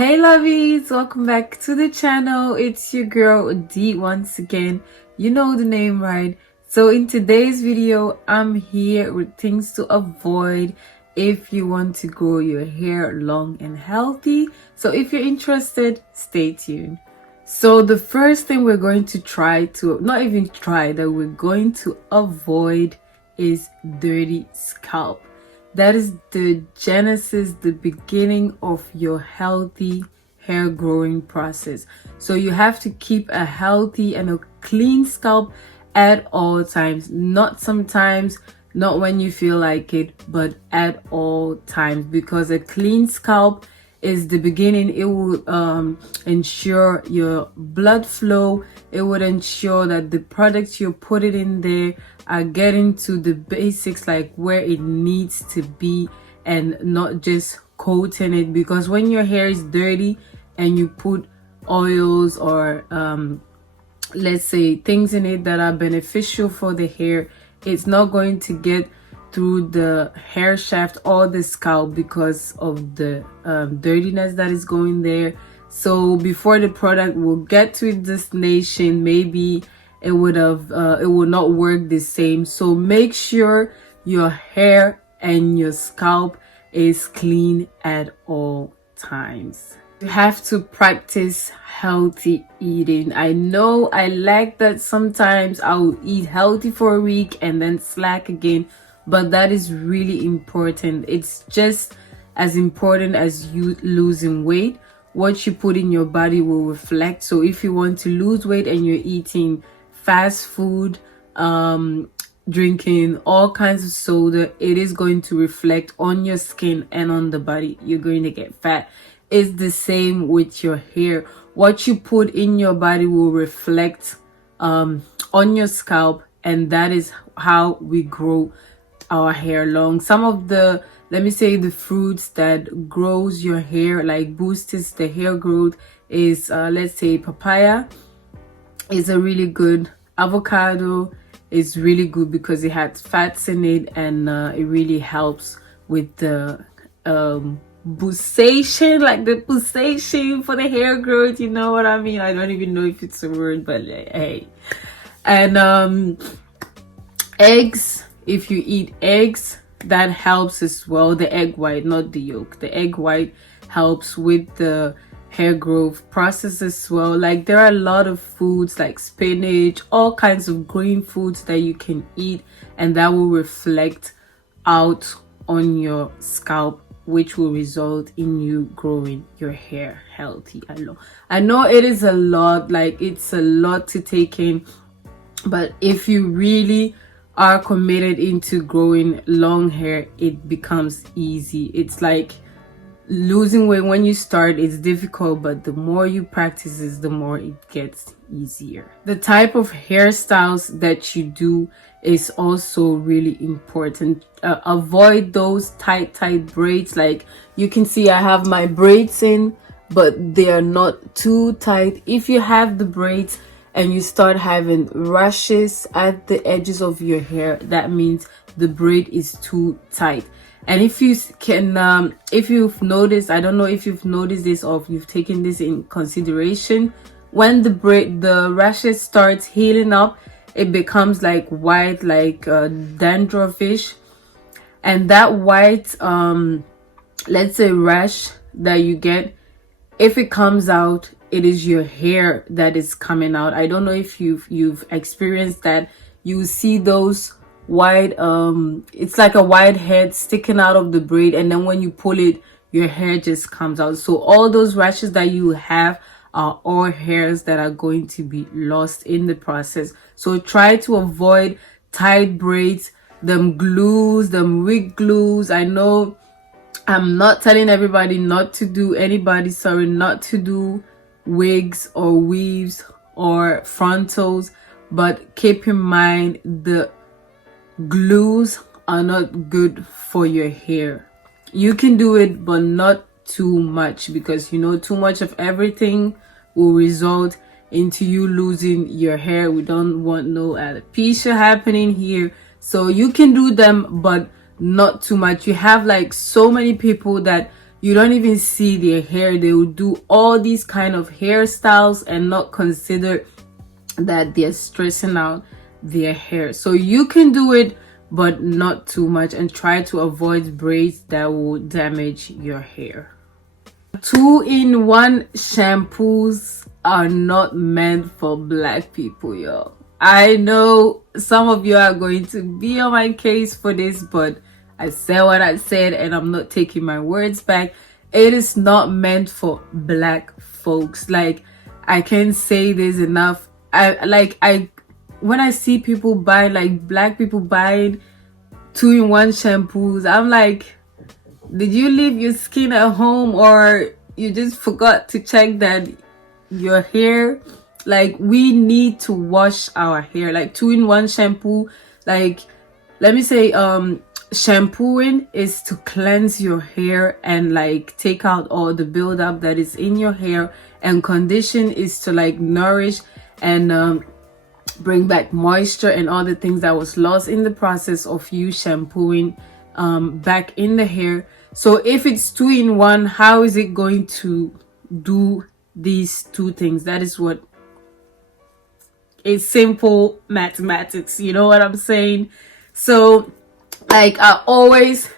Hey lovies, welcome back to the channel. It's your girl D once again. You know the name, right? So in today's video, I'm here with things to avoid if you want to grow your hair long and healthy. So if you're interested, stay tuned. So the first thing we're going to we're going to avoid is dirty scalp. That is the genesis, the beginning of your healthy hair growing process. So you have to keep a healthy and a clean scalp at all times. Not sometimes, not when you feel like it, but at all times, because a clean scalp is the beginning. It will ensure your blood flow. It would ensure that the products you're putting in there are getting to the basics, like where it needs to be, and not just coating it. Because when your hair is dirty and you put oils or let's say things in it that are beneficial for the hair, it's not going to get through the hair shaft or the scalp because of the dirtiness that is going there. So before the product will get to its destination, maybe it would not work the same. So make sure your hair and your scalp is clean at all times. You have to practice healthy eating. I know I like that sometimes I'll eat healthy for a week and then slack again, but that is really important. It's just as important as you losing weight. What you put in your body will reflect. So if you want to lose weight and you're eating fast food, drinking all kinds of soda, it is going to reflect on your skin and on the body. You're going to get fat. It's the same with your hair. What you put in your body will reflect on your scalp, and that is how we grow our hair long. Some of the, let me say, the fruits that grows your hair, like boosts the hair growth, is let's say papaya is a really good. Avocado is really good because it has fats in it, and it really helps with the boostation, like the boostation for the hair growth. You know what I mean? I don't even know if it's a word, but hey. And eggs, if you eat eggs, that helps as well. The egg white, not the yolk. The egg white helps with the hair growth process as well. Like there are a lot of foods like spinach, all kinds of green foods that you can eat, and that will reflect out on your scalp, which will result in you growing your hair healthy. I know it is a lot, like it's a lot to take in, but if you really are committed into growing long hair, it becomes easy. It's like losing weight. When you start, it's difficult, but the more you practice it, the more it gets easier. The type of hairstyles that you do is also really important. Avoid those tight braids. Like you can see I have my braids in, but they are not too tight. If you have the braids and you start having rashes at the edges of your hair, that means the braid is too tight. And if you can, if you've noticed, I don't know if you've noticed this or if you've taken this in consideration, when the rashes starts healing up, it becomes like white, like dandruffish. And that white, let's say rash that you get, if it comes out, it is your hair that is coming out. I don't know if you've experienced that. You see those white, it's like a white head sticking out of the braid, and then when you pull it, your hair just comes out. So all those rashes that you have are all hairs that are going to be lost in the process. So try to avoid tight braids, them glues, them wig glues. I know I'm not telling everybody not to do, not to do wigs or weaves or frontals, but keep in mind the glues are not good for your hair. You can do it, but not too much, because you know too much of everything will result into you losing your hair. We don't want no alopecia happening here. So you can do them, but not too much. You have like so many people that you don't even see their hair. They will do all these kind of hairstyles and not consider that they're stressing out their hair. So you can do it, but not too much, and try to avoid braids that will damage your hair. 2-in-1 shampoos are not meant for black people, y'all. I know some of you are going to be on my case for this, but I said what I said and I'm not taking my words back. It is not meant for black folks. Like, I can't say this enough. When I see people buy, like black people buying 2-in-1 shampoos, I'm like, did you leave your skin at home, or you just forgot to check that your hair, like, we need to wash our hair. Like 2-in-1 shampoo, like, let me say, shampooing is to cleanse your hair and like take out all the buildup that is in your hair, and condition is to like nourish and bring back moisture and all the things that was lost in the process of you shampooing back in the hair. So if it's 2-in-1, how is it going to do these two things? That is what is simple mathematics, you know what I'm saying? So like, I always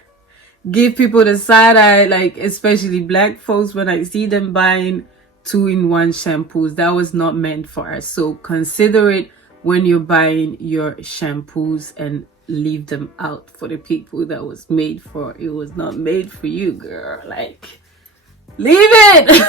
give people the side eye, like especially black folks, when I see them buying 2-in-1 shampoos. That was not meant for us. So consider it when you're buying your shampoos, and leave them out for the people that was made for. It was not made for you, girl. Like, leave it.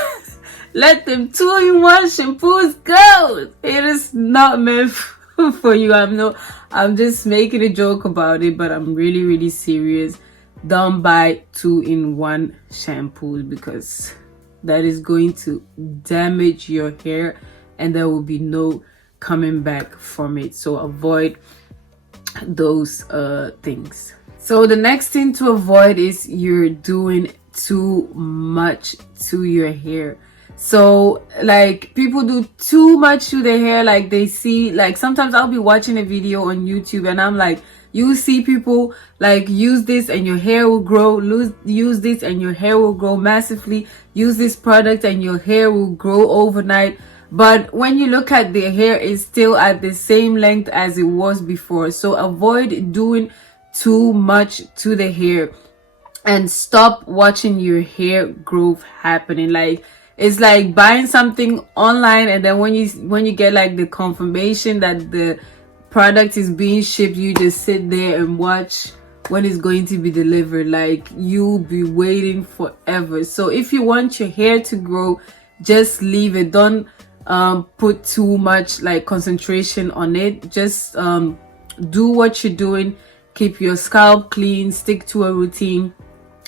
Let them 2-in-1 shampoos go. It is not meant for you. I'm just making a joke about it, but I'm really serious. Don't buy 2-in-1 shampoos, because that is going to damage your hair and there will be no coming back from it. So avoid those things. So the next thing to avoid is you're doing too much to your hair. So like, people do too much to their hair. Like, they see, like, sometimes I'll be watching a video on YouTube and I'm like, you see people like, use this and your hair will grow, use this and your hair will grow massively, use this product and your hair will grow overnight. But when you look at their hair, it's still at the same length as it was before. So avoid doing too much to the hair and stop watching your hair growth happening. Like, it's like buying something online, and then when you get like the confirmation that the product is being shipped, you just sit there and watch when it's going to be delivered. Like, you'll be waiting forever. So if you want your hair to grow, just leave it. Don't put too much like concentration on it. Just do what you're doing. Keep your scalp clean, stick to a routine,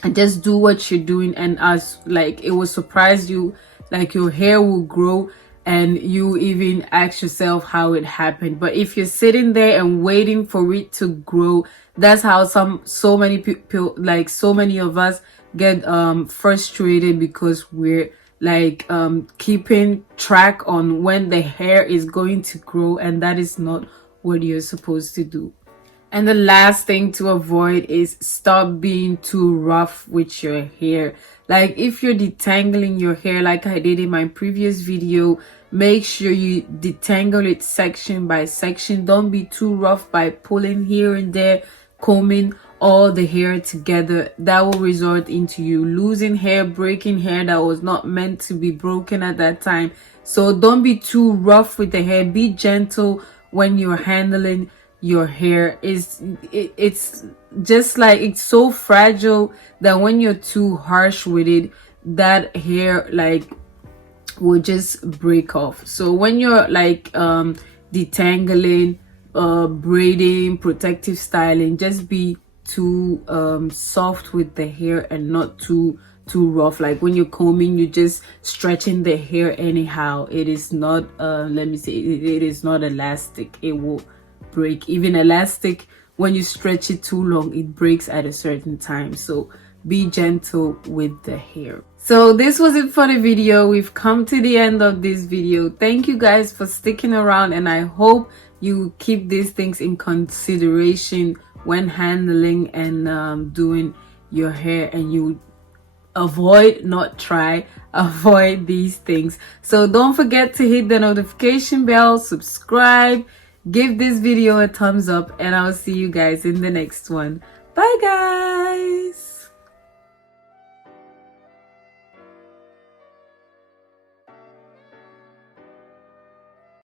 and just do what you're doing. And as like, it will surprise you, like your hair will grow and you even ask yourself how it happened. But if you're sitting there and waiting for it to grow, that's how so many people, like so many of us, get frustrated, because we're like keeping track on when the hair is going to grow, and that is not what you're supposed to do. And the last thing to avoid is stop being too rough with your hair. Like, if you're detangling your hair like I did in my previous video, make sure you detangle it section by section. Don't be too rough by pulling here and there, combing all the hair together. That will result into you losing hair, breaking hair that was not meant to be broken at that time. So don't be too rough with the hair. Be gentle when you're handling your hair. It's just like, it's so fragile that when you're too harsh with it, that hair like will just break off. So when you're like detangling, braiding, protective styling, just be too soft with the hair and not too rough. Like, when you're combing, you're just stretching the hair anyhow. It is not let me say, it is not elastic. It will break. Even elastic, when you stretch it too long, it breaks at a certain time. So be gentle with the hair. So this was it for the video. We've come to the end of this video. Thank you guys for sticking around, and I hope you keep these things in consideration when handling and doing your hair, and you avoid, not try, avoid these things. So don't forget to hit the notification bell, subscribe, give this video a thumbs up, and I'll see you guys in the next one. Bye guys.